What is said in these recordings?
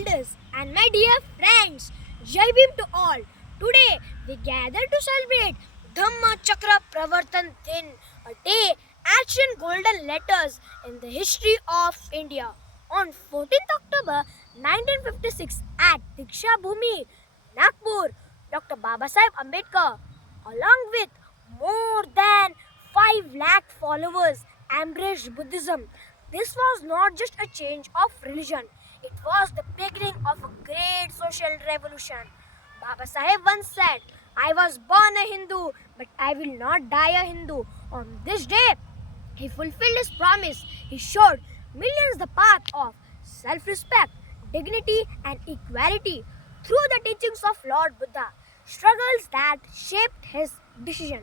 elders, and my dear friends. Jai Bhim to all. Today we gather to celebrate Dhamma Chakra Pravartan Din, a day etched in golden letters in the history of India. On 14th October 1956 at Diksha Bhumi, Nagpur, Dr. Babasaheb Ambedkar, along with more than 5 lakh followers, embraced Buddhism. This was not just a change of religion, it was the beginning of a great social revolution. Baba Saheb once said, I was born a Hindu, but I will not die a Hindu. On this day, he fulfilled his promise. He showed millions the path of self respect, dignity, and equality through the teachings of Lord Buddha, struggles that shaped his decision.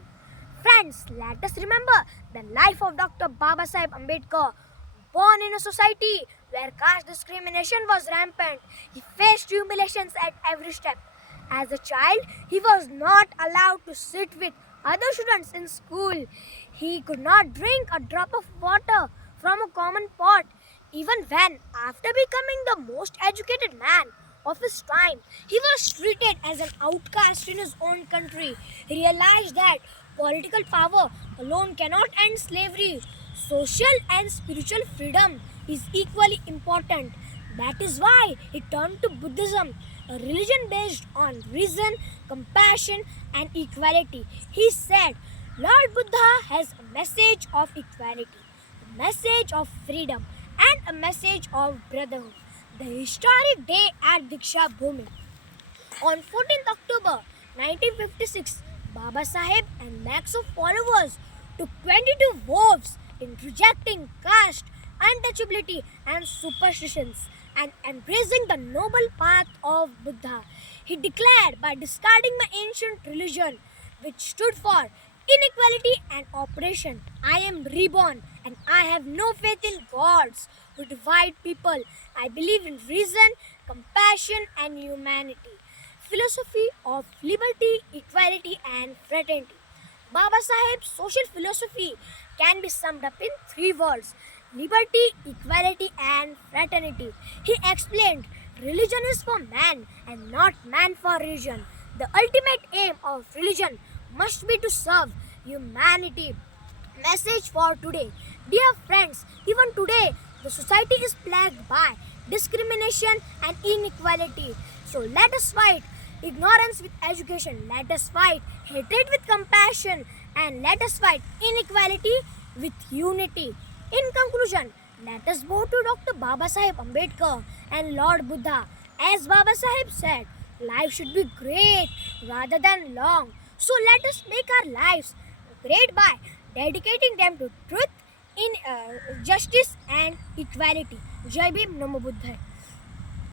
Friends, let us remember the life of Dr. Babasaheb Ambedkar. Born in a society where caste discrimination was rampant, he faced humiliations at every step. As a child, he was not allowed to sit with other students in school. He could not drink a drop of water from a common pot. Even when, after becoming the most educated man of his time, he was treated as an outcast in his own country. He realized that political power alone cannot end slavery. Social and spiritual freedom is equally important. That is why he turned to Buddhism, a religion based on reason, compassion, and equality. He said, Lord Buddha has a message of equality, a message of freedom, and a message of brotherhood. The historic day at Diksha Bhumi. On 14th October 1956, Baba Saheb and lakhs of followers took 22 vows in rejecting caste, untouchability, and superstitions and embracing the noble path of Buddha. He declared, by discarding my ancient religion, which stood for inequality and oppression, I am reborn and I have no faith in gods who divide people. I believe in reason, compassion, and humanity. Philosophy of liberty, equality, and fraternity. Baba Saheb's social philosophy can be summed up in 3 words: liberty, equality, and fraternity. He explained, religion is for man and not man for religion. The ultimate aim of religion must be to serve humanity. Message for today. Dear friends, even today the society is plagued by discrimination and inequality. So let us fight ignorance with education. Let us fight hatred with compassion. And let us fight inequality with unity. In conclusion, let us bow to Dr. Babasaheb Ambedkar and Lord Buddha. As Baba Saheb said, life should be great rather than long. So let us make our lives great by dedicating them to truth, in justice, and equality. Jai Bhim, Namo Buddhaya.